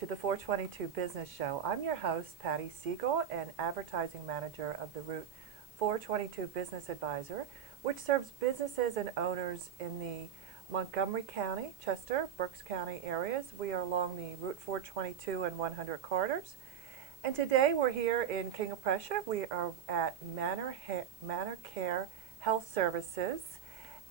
to the 422 Business Show. I'm your host, Patty Siegel, and Advertising Manager of the Route 422 Business Advisor, which serves businesses and owners in the Montgomery County, Chester, Berks County areas. We are along the Route 422 and 100 corridors. And today we're here in King of Prussia. We are at Manor Care Health Services.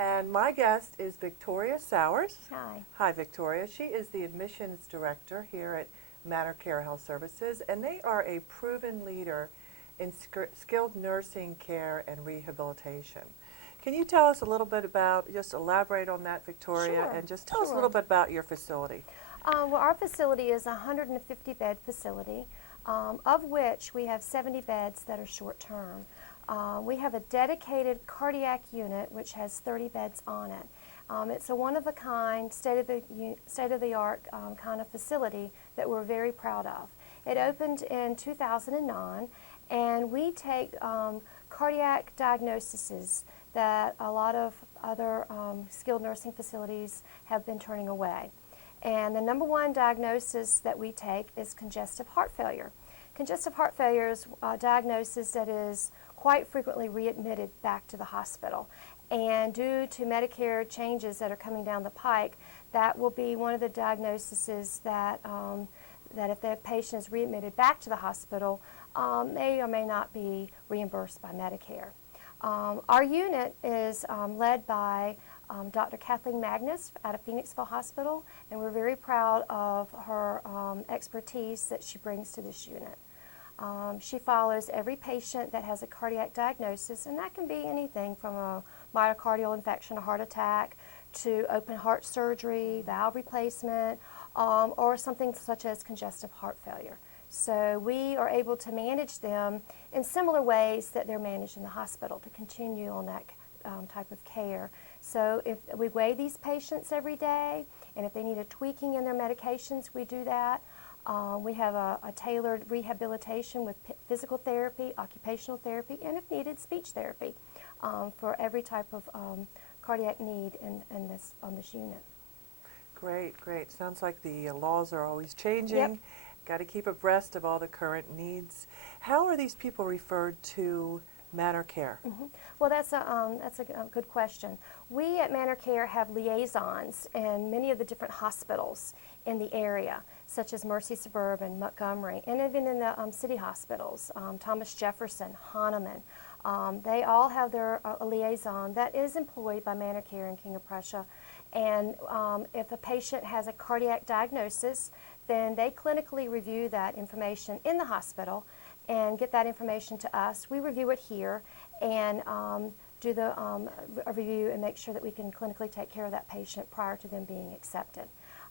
And my guest is Victoria Sowers. Hi. Hi, Victoria. She is the admissions director here at Manor Care Health Services, and they are a proven leader in skilled nursing care and rehabilitation. Can you tell us a little bit about, just elaborate on that, Victoria, Sure, and just tell us a sure. little bit about your facility? Well, our facility is a 150-bed facility, of which we have 70 beds that are short-term. We have a dedicated cardiac unit which has 30 beds on it. It's a one-of-a-kind, state-of-the-art kind of facility that we're very proud of. It opened in 2009, and we take cardiac diagnoses that a lot of other skilled nursing facilities have been turning away. And the number one diagnosis that we take is congestive heart failure. Congestive heart failure is a diagnosis that is quite frequently readmitted back to the hospital. And due to Medicare changes that are coming down the pike, that will be one of the diagnoses that if the patient is readmitted back to the hospital, may or may not be reimbursed by Medicare. Our unit is led by Dr. Kathleen Magnus out of Phoenixville Hospital, and we're very proud of her expertise that she brings to this unit. She follows every patient that has a cardiac diagnosis, and that can be anything from a myocardial infarction, a heart attack, to open heart surgery, valve replacement, or something such as congestive heart failure. So we are able to manage them in similar ways that they're managed in the hospital to continue on that type of care. So if we weigh these patients every day, and if they need a tweaking in their medications, we do that. We have a tailored rehabilitation with physical therapy, occupational therapy, and if needed, speech therapy for every type of cardiac need on this unit. Great, great. Sounds like the laws are always changing. Yep. Got to keep abreast of all the current needs. How are these people referred to Manor Care? Well, that's a good question. We at Manor Care have liaisons in many of the different hospitals in the area, such as Mercy Suburban, Montgomery, and even in the city hospitals, Thomas Jefferson, Hahnemann. They all have their liaison that is employed by Manor Care in King of Prussia. And if a patient has a cardiac diagnosis, then they clinically review that information in the hospital and get that information to us. We review it here and do a review and make sure that we can clinically take care of that patient prior to them being accepted.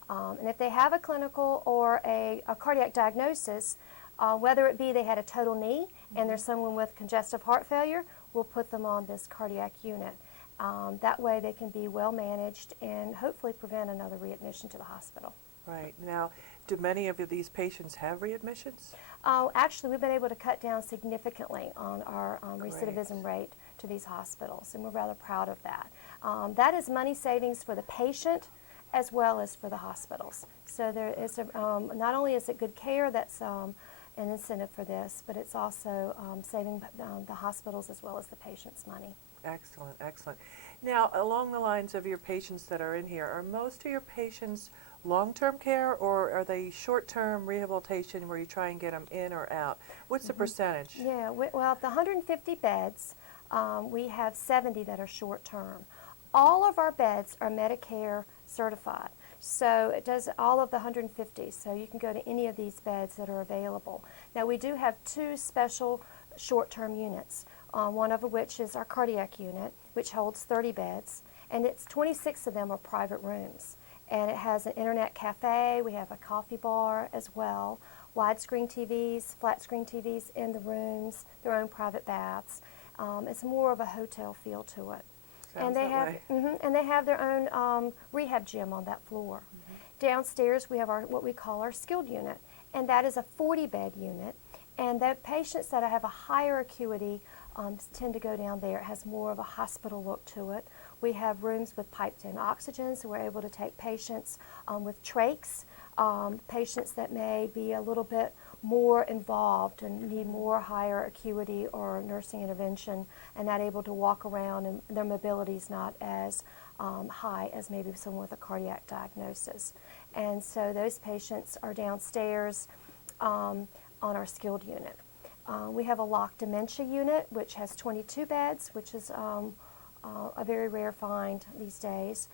And if they have a clinical or a cardiac diagnosis, whether it be they had a total knee and there's someone with congestive heart failure, we'll put them on this cardiac unit. That way they can be well managed and hopefully prevent another readmission to the hospital. Right. Now, do many of these patients have readmissions? Actually, we've been able to cut down significantly on our recidivism rate to these hospitals, and we're rather proud of that. That is money savings for the patient as well as for the hospitals. So there is not only is it good care, that's an incentive for this, but it's also saving the hospitals as well as the patients money. Excellent, excellent. Now, along the lines of your patients that are in here, are most of your patients long-term care, or are they short-term rehabilitation where you try and get them in or out? What's the percentage? Yeah, well, of the 150 beds, we have 70 that are short-term. All of our beds are Medicare certified, so it does all of the 150, so you can go to any of these beds that are available. Now, we do have two special short-term units, one of which is our cardiac unit, which holds 30 beds, and it's 26 of them are private rooms. And it has an internet cafe, we have a coffee bar as well, widescreen TVs, flat screen TVs in the rooms, their own private baths. It's more of a hotel feel to it. Sounds that way. And they have their own rehab gym on that floor. Downstairs we have what we call our skilled unit, and that is a 40-bed unit. And the patients that have a higher acuity tend to go down there. It has more of a hospital look to it. We have rooms with piped in oxygen, so we're able to take patients with trachs patients that may be a little bit more involved and need more higher acuity or nursing intervention and not able to walk around, and their mobility is not as high as maybe someone with a cardiac diagnosis. And so those patients are downstairs on our skilled unit. We have a locked dementia unit, which has 22 beds, which is a very rare find these days,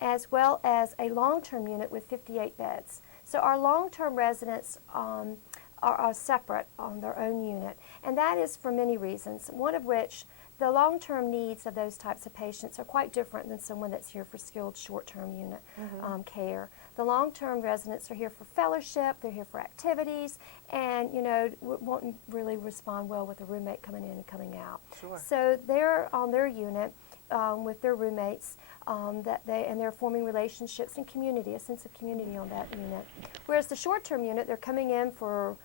as well as a long-term unit with 58 beds. So our long-term residents are separate on their own unit, and that is for many reasons, one of which the long-term needs of those types of patients are quite different than someone that's here for skilled short-term unit care. The long-term residents are here for fellowship, they're here for activities, and won't really respond well with a roommate coming in and coming out. Sure. So they're on their unit with their roommates, and they're forming relationships and community, a sense of community on that unit. Whereas the short-term unit, they're coming in for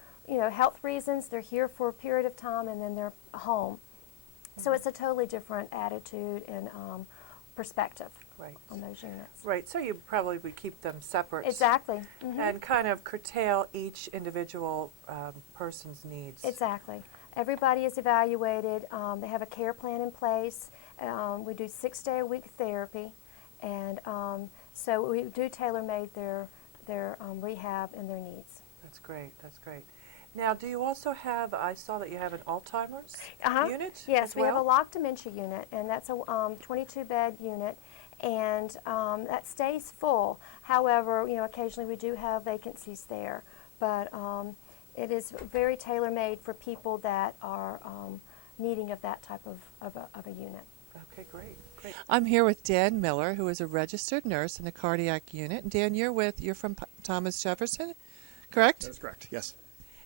health reasons, they're here for a period of time, and then they're home. So it's a totally different attitude and perspective on those units. Right, so you probably would keep them separate. Exactly. And kind of curtail each individual person's needs. Exactly. Everybody is evaluated. They have a care plan in place. We do 6-day-a-week therapy, and so we do tailor-made their rehab and their needs. That's great. That's great. Now, do you also have, I saw that you have an Alzheimer's unit Yes, as we well? have a locked dementia unit, and that's a 22-bed unit, and that stays full. However, occasionally we do have vacancies there, but it is very tailor-made for people that are needing of that type of a unit. Okay, great. I'm here with Dan Miller, who is a registered nurse in the cardiac unit. And Dan, you're from Thomas Jefferson, correct? That's correct, yes.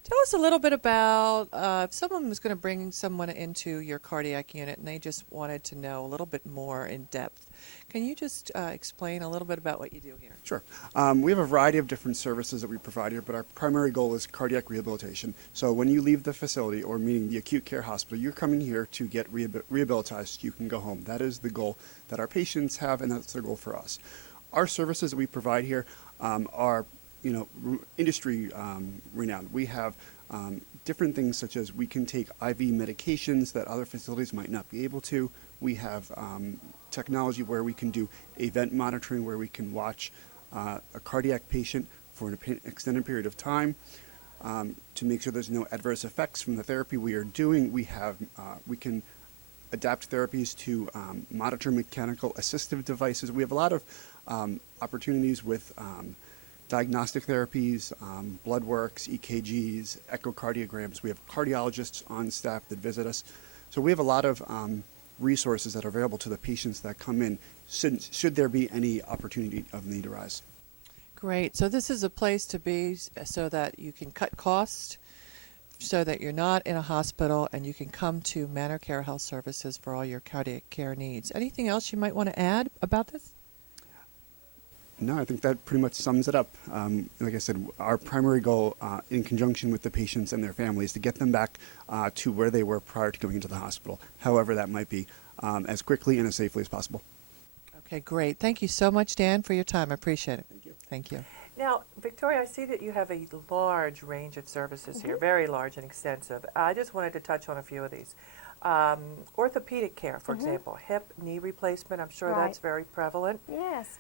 Tell us a little bit about if someone was going to bring someone into your cardiac unit and they just wanted to know a little bit more in depth. Can you just explain a little bit about what you do here? Sure. We have a variety of different services that we provide here, but our primary goal is cardiac rehabilitation. So when you leave the facility, or meaning the acute care hospital, you're coming here to get rehabilitized. You can go home. That is the goal that our patients have, and that's the goal for us. Our services that we provide here are industry renowned. We have different things such as we can take IV medications that other facilities might not be able to. We have technology where we can do event monitoring, where we can watch a cardiac patient for an extended period of time to make sure there's no adverse effects from the therapy we are doing. We can adapt therapies to monitor mechanical assistive devices. We have a lot of opportunities with diagnostic therapies, blood works, EKGs, echocardiograms. We have cardiologists on staff that visit us. So we have a lot of resources that are available to the patients that come in should there be any opportunity of need arise. Great. So this is a place to be so that you can cut costs, so that you're not in a hospital, and you can come to Manor Care Health Services for all your cardiac care needs. Anything else you might want to add about this? No, I think that pretty much sums it up. Like I said, our primary goal in conjunction with the patients and their families is to get them back to where they were prior to going into the hospital, however that might be, as quickly and as safely as possible. Okay, great. Thank you so much, Dan, for your time. I appreciate it. Thank you. Thank you. Now, Victoria, I see that you have a large range of services here, very large and extensive. I just wanted to touch on a few of these. Orthopedic care, for example, hip, knee replacement, I'm sure that's very prevalent. Yes.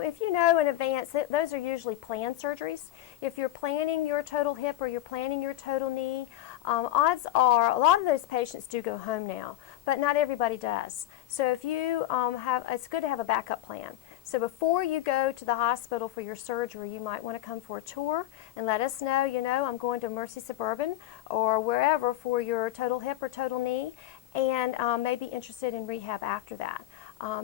If you know in advance, those are usually planned surgeries. If you're planning your total hip or you're planning your total knee, odds are a lot of those patients do go home now, but not everybody does. So if you it's good to have a backup plan. So before you go to the hospital for your surgery, you might want to come for a tour and let us know, I'm going to Mercy Suburban or wherever for your total hip or total knee, and may be interested in rehab after that.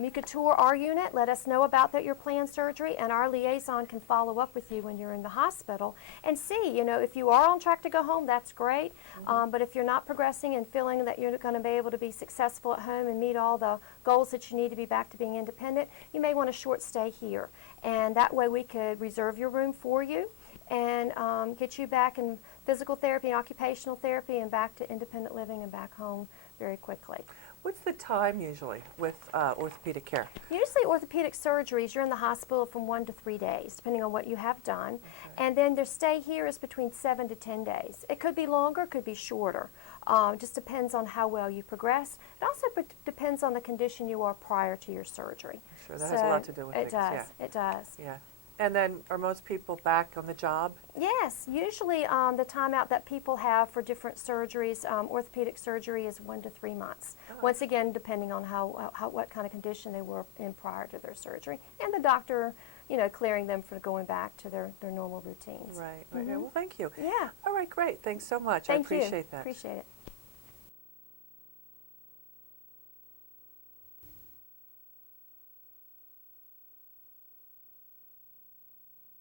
You could tour our unit, let us know about your planned surgery, and our liaison can follow up with you when you're in the hospital and see, if you are on track to go home, that's great. But if you're not progressing and feeling that you're going to be able to be successful at home and meet all the goals that you need to be back to being independent, you may want a short stay here. And that way we could reserve your room for you and get you back in physical therapy and occupational therapy and back to independent living and back home very quickly. What's the time usually with orthopedic care? Usually orthopedic surgeries, you're in the hospital from 1 to 3 days, depending on what you have done. And then their stay here is between 7 to 10 days. It could be longer, could be shorter. Just depends on how well you progress. It also depends on the condition you are prior to your surgery. Sure, that has a lot to do with it things. does, it does. Yeah. And then are most people back on the job? Yes, usually the timeout that people have for different surgeries, orthopedic surgery is 1 to 3 months. Once again, depending on what kind of condition they were in prior to their surgery, and the doctor, clearing them for going back to their normal routines. Right. Okay. Well, thank you. Yeah. All right, great. Thanks so much. Thank I appreciate that. Appreciate it.